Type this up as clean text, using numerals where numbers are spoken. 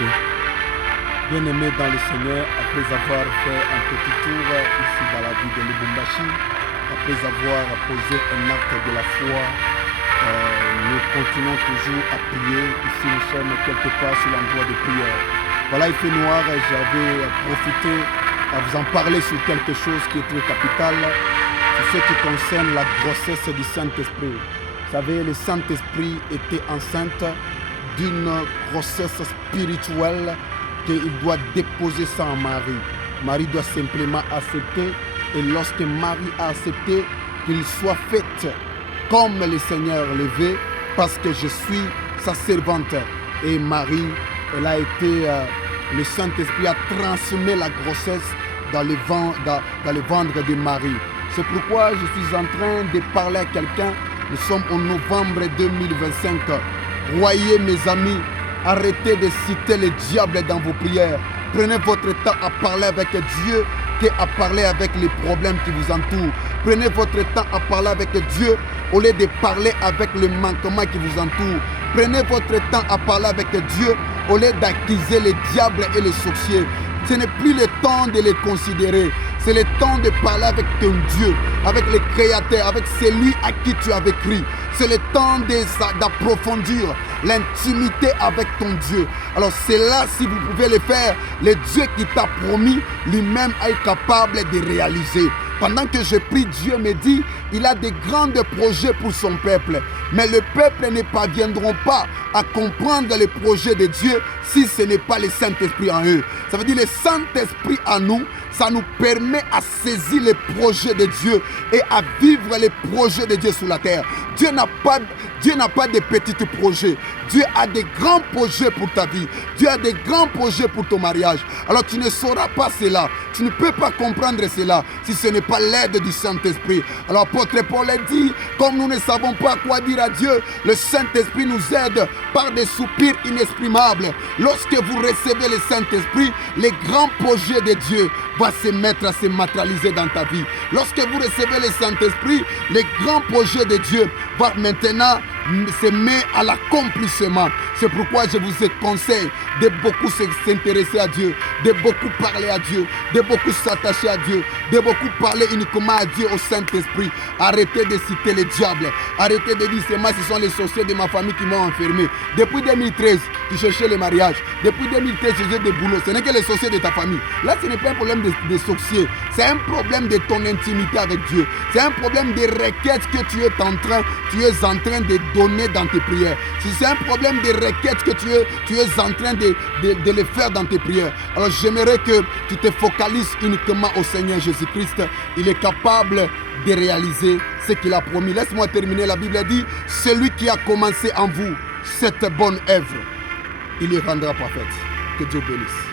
Oui. Bien-aimés dans le Seigneur, après avoir fait un petit tour ici dans la ville de Lubumbashi, après avoir posé un acte de la foi, nous continuons toujours à prier. Ici, nous sommes quelque part sur l'endroit de prière. Voilà, il fait noir, j'avais profité à vous en parler sur quelque chose qui est très capital. C'est ce qui concerne la grossesse du Saint-Esprit. Vous savez, le Saint-Esprit était enceinte d'une grossesse spirituelle qu'il doit déposer ça en Marie. Marie doit simplement accepter, et lorsque Marie a accepté, qu'il soit fait comme le Seigneur le veut, parce que je suis sa servante. Et Marie, elle a été, le Saint-Esprit a transformé la grossesse dans le ventre de Marie. C'est pourquoi je suis en train de parler à quelqu'un. Nous sommes en novembre 2025. Croyez, mes amis, arrêtez de citer le diable dans vos prières. Prenez votre temps à parler avec Dieu qu'à parler avec les problèmes qui vous entourent. Prenez votre temps à parler avec Dieu au lieu de parler avec le manquement qui vous entoure. Prenez votre temps à parler avec Dieu au lieu d'accuser les diables et les sorciers. Ce n'est plus le temps de les considérer. C'est le temps de parler avec ton Dieu, avec le Créateur, avec celui à qui tu avais crié. C'est le temps d'approfondir l'intimité avec ton Dieu. Alors c'est là, si vous pouvez le faire, le Dieu qui t'a promis, lui-même est capable de réaliser. Pendant que je prie, Dieu me dit, il a de grands projets pour son peuple. Mais le peuple ne parviendront pas à comprendre les projets de Dieu si ce n'est pas le Saint-Esprit en eux. Ça veut dire le Saint-Esprit en nous, ça nous permet à saisir les projets de Dieu et à vivre les projets de Dieu sur la terre. Dieu n'a pas de petits projets. Dieu a des grands projets pour ta vie. Dieu a des grands projets pour ton mariage. Alors tu ne sauras pas cela. Tu ne peux pas comprendre cela si ce n'est pas l'aide du Saint-Esprit. Alors apôtre Paul a dit, comme nous ne savons pas quoi dire à Dieu, le Saint-Esprit nous aide par des soupirs inexprimables. Lorsque vous recevez le Saint-Esprit, les grands projets de Dieu vont se mettre à se matérialiser dans ta vie. Lorsque vous recevez le Saint-Esprit, les grands projets de Dieu vont maintenant se mettre à l'accomplissement. C'est pourquoi je vous conseille de beaucoup s'intéresser à Dieu, de beaucoup parler à Dieu, de beaucoup s'attacher à Dieu, de beaucoup parler uniquement à Dieu, au Saint-Esprit. Arrêtez de citer les diables. Arrêtez de dire, c'est moi, ce sont les sorciers de ma famille qui m'ont enfermé. Depuis 2013, tu cherchais le mariage. Depuis 2013, tu cherchais des boulots. Ce n'est que les sorciers de ta famille. Là, ce n'est pas un problème de sorciers. C'est un problème de ton intimité avec Dieu. C'est un problème des requêtes que tu es en train de donner dans tes prières. Si c'est un problème de requêtes que tu es en train de les faire dans tes prières, alors j'aimerais que tu te focalises uniquement au Seigneur Jésus-Christ. Il est capable de réaliser ce qu'il a promis. Laisse-moi terminer. La Bible dit, celui qui a commencé en vous cette bonne œuvre, il les rendra parfaite. Que Dieu bénisse.